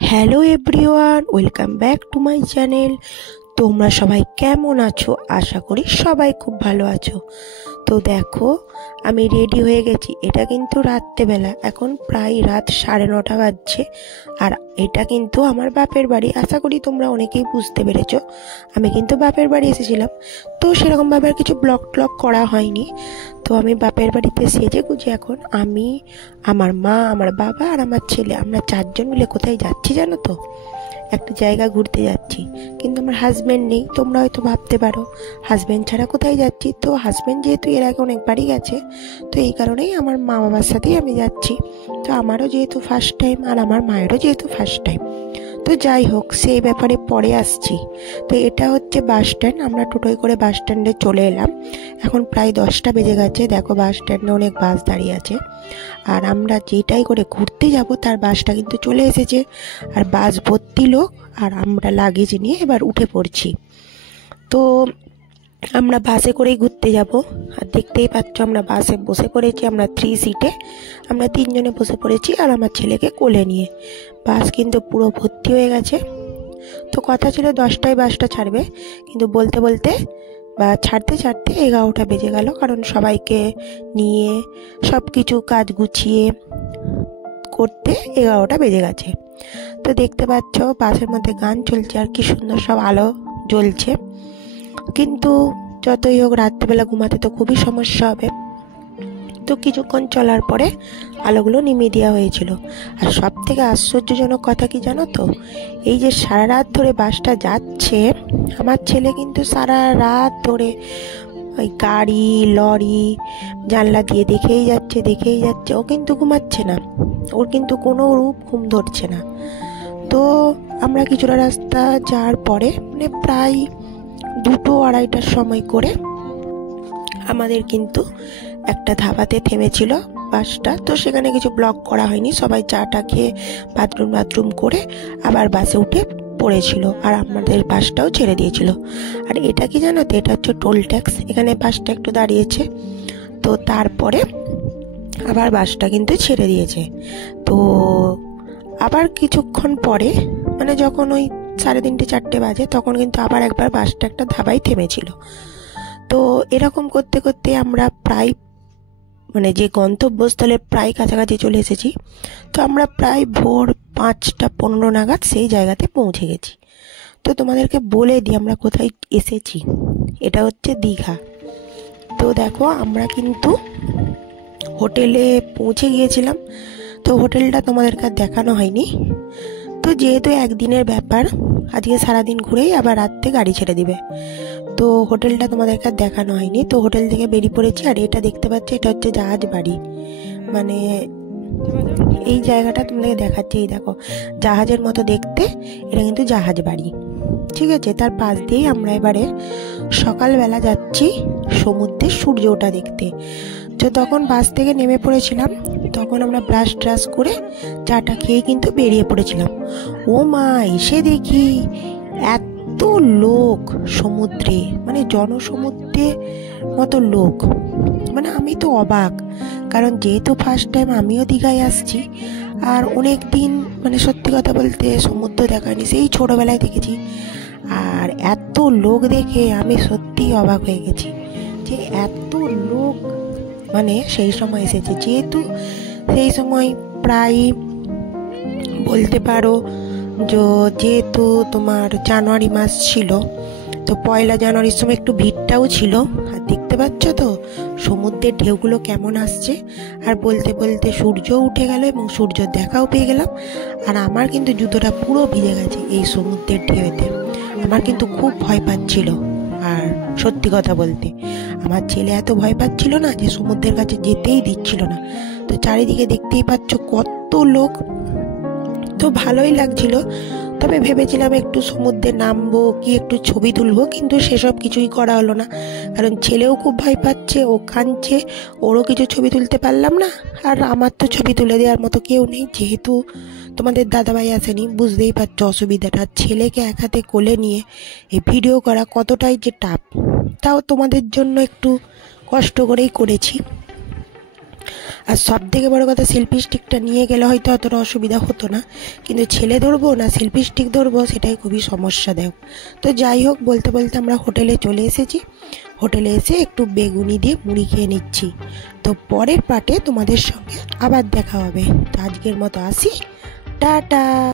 Hello everyone, welcome back to my channel. তোমরা সবাই কেমন আছো? আশা করি সবাই খুব ভালো আছো। তো দেখো, আমি রেডি হয়ে গেছি। এটা কিন্তু রাত্রেবেলা, এখন প্রায় রাত 9:30 বাজছে। আর এটা কিন্তু আমার বাপের বাড়ি। আশা করি তোমরা অনেকেই বুঝতে পেরেছো, আমি কিন্তু বাপের বাড়ি এসেছিলাম। তো সেরকমভাবে আর কিছু ব্লগ ট্লগ করা হয়নি। তো আমি বাপের বাড়িতে সেজে গুজে এখন আমি, আমার মা, আমার বাবা আর আমার ছেলে, আমরা 4জন মিলে কোথায় যাচ্ছি জানো তো? একটা জায়গা ঘুরতে যাচ্ছি। কিন্তু আমার হাজব্যান্ড নেই। তোমরা হয়তো ভাবতে পারো হাজব্যান্ড ছাড়া কোথায় যাচ্ছি। তো হাজব্যান্ড যেহেতু এর আগে অনেকবারই গেছে, তো এই কারণেই আমার মা বাবার সাথেই আমি যাচ্ছি। তো আমারও যেহেতু ফার্স্ট টাইম আর আমার মায়েরও যেহেতু ফার্স্ট টাইম, তো যাই হোক, সেই ব্যাপারে পরে আসছি। তো এটা হচ্ছে বাস স্ট্যান্ড। আমরা টোটোয় করে বাস স্ট্যান্ডে চলে এলাম। এখন প্রায় 10টা বেজে গেছে। দেখো, বাস স্ট্যান্ডে অনেক বাস দাঁড়িয়ে আছে। আর আমরা যেটাই করে ঘুরতে যাব তার বাসটা কিন্তু চলে এসেছে। আর বাস ভর্তি লোক, আর আমরা লাগেজ নিয়ে এবার উঠে পড়ছি। তো আমরা বাসে করেই ঘুরতে যাব। আর দেখতেই পাচ্ছ, আমরা বাসে বসে পড়েছি। আমরা 3 সিটে, আমরা 3জনে বসে পড়েছি, আর আমার ছেলেকে কোলে নিয়ে। বাস কিন্তু পুরো ভর্তি হয়ে গেছে। তো কথা ছিল 10টায় বাসটা ছাড়বে, কিন্তু বলতে বলতে বা ছাড়তে ছাড়তে 11টা বেজে গেল। কারণ সবাইকে নিয়ে সব কিছু কাজ গুছিয়ে করতে 11টা বেজে গেছে। তো দেখতে পাচ্ছ, বাসের মধ্যে গান চলছে আর কি সুন্দর সব আলো জ্বলছে। কিন্তু যতই হোক, রাত্রিবেলা ঘুমাতে তো খুবই সমস্যা হবে। তো কিছুক্ষণ চলার পরে আলোগুলো নিভিয়ে দেওয়া হয়েছিল। আর সব থেকে আশ্চর্যজনক কথা কি জানো তো? এই যে সারা রাত ধরে বাসটা যাচ্ছে, আমার ছেলে কিন্তু সারা রাত ধরে ওই গাড়ি লরি জানলা দিয়ে দেখেই যাচ্ছে। ও কিন্তু ঘুমাচ্ছে না, ওর কিন্তু কোনো রূপ ঘুম ধরছে না। তো আমরা কিছুটা রাস্তা যাওয়ার পরে, মানে প্রায় 2-2-2:30টার সময় করে, আমাদের কিন্তু একটা ধাবাতে থেমেছিল বাসটা। তো সেখানে কিছু ব্লগ করা হয়নি। সবাই চাটা খেয়ে বাথরুম করে আবার বাসে উঠে পড়েছিল। আর আমাদের বাসটাও ছেড়ে দিয়েছিল। আর এটা কি জানো তো? এটা হচ্ছে টোল ট্যাক্স। এখানে বাসটা একটু দাঁড়িয়েছে, তো তারপরে আবার বাসটা কিন্তু ছেড়ে দিয়েছে। তো আবার কিছুক্ষণ পরে, মানে যখন ওই 3:30-4টে বাজে, তখন কিন্তু আবার একবার বাসটা একটা ধাবায় থেমেছিল। তো এরকম করতে করতে আমরা প্রায়, মানে যে গন্তব্যস্থলের প্রায় কাছাকাছি চলে এসেছি। তো আমরা প্রায় ভোর 5টা 15 নাগাদ সেই জায়গাতে পৌঁছে গেছি। তো তোমাদেরকে বলে দিই আমরা কোথায় এসেছি। এটা হচ্ছে দীঘা। তো দেখো, আমরা কিন্তু হোটেলে পৌঁছে গিয়েছিলাম। তো হোটেলটা তোমাদেরকে আর দেখানো হয়নি। তো যেহেতু একদিনের ব্যাপার, আজকে সারাদিন ঘুরেই আবার রাত্রে গাড়ি ছেড়ে দিবে, তো হোটেলটা তোমাদেরকে আর দেখানো হয়নি। তো হোটেল থেকে বেরিয়ে পড়েছি। আর এটা দেখতে পাচ্ছ, এটা হচ্ছে জাহাজ বাড়ি। মানে এই জায়গাটা তোমাদেরকে দেখাচ্ছি। এই দেখো, জাহাজের মতো দেখতে, এটা কিন্তু জাহাজ বাড়ি। ঠিক আছে, তার পাশ দিয়েই আমরা এবারে সকালবেলা যাচ্ছি সমুদ্রের সূর্য ওঠা দেখতে। তো তখন বাস থেকে নেমে পড়েছিলাম। তখন আমরা ব্রাশ ট্রাশ করে চাটা খেয়ে কিন্তু বেরিয়ে পড়েছিলাম। ও মা, এসে দেখি এত লোক সমুদ্রে, মানে জনসমুদ্রে মতো লোক। মানে আমি তো অবাক, কারণ যেহেতু ফার্স্ট টাইম আমিও দীঘায় আসছি। আর অনেক দিন, মানে সত্যি কথা বলতে, সমুদ্র দেখায়নি, সেই ছোটোবেলায় দেখেছি। আর এত লোক দেখে আমি সত্যিই অবাক হয়ে গেছি যে এত লোক মানে সেই সময় এসেছে। সেই সময় প্রায় বলতে পারো যেহেতু তোমার জানুয়ারি মাস ছিল, তো 1লা জানুয়ারির সময় একটু ভিড়টাও ছিল। আর দেখতে পাচ্ছ তো সমুদ্রের ঢেউগুলো কেমন আসছে। আর বলতে বলতে সূর্য উঠে গেল এবং সূর্য দেখাও পেয়ে গেলাম। আর আমার কিন্তু জুতোটা পুরো ভিজে গেছে এই সমুদ্রের ঢেউতে। আমার কিন্তু খুব ভয় পাচ্ছিল। আর সত্যি কথা বলতে, আমার ছেলে এত ভয় পাচ্ছিল না যে সমুদ্রের কাছে যেতেই দিচ্ছিল না। তো চারিদিকে দেখতেই পাচ্ছ কত লোক। তো ভালোই লাগছিল। তবে ভেবেছিলাম একটু সমুদ্রে নামবো, কি একটু ছবি তুলবো, কিন্তু সেসব কিছুই করা হলো না। কারণ ছেলেও খুব ভয় পাচ্ছে, ও কাঁদছে, ওরও কিছু ছবি তুলতে পারলাম না। আর আমার তো ছবি তুলে দেওয়ার মতো কেউ নেই, যেহেতু তোমাদের দাদাভাই আসেনি। বুঝতেই পারছো অসুবিধাটা। ছেলেকে এক হাতে কোলে নিয়ে এই ভিডিও করা কতটাই যে টাফ, তাও তোমাদের জন্য একটু কষ্ট করেই করেছি। আর সব থেকে বড় কথা, সেলফি স্টিকটা নিয়ে গেলে হয়তো অতটা অসুবিধা হতো না, কিন্তু ছেলে ধরবো না সেলফি স্টিক ধরবো সেটাই খুবই সমস্যা দেয়। তো যাই হোক, বলতে বলতে আমরা হোটেলে চলে এসেছি। হোটেলে এসে একটু বেগুনি দিয়ে মুড়ি খেয়ে নিচ্ছি। তো পরের পার্টে তোমাদের সঙ্গে আবার দেখা হবে। তো আজকের মতো আসি, টাটা।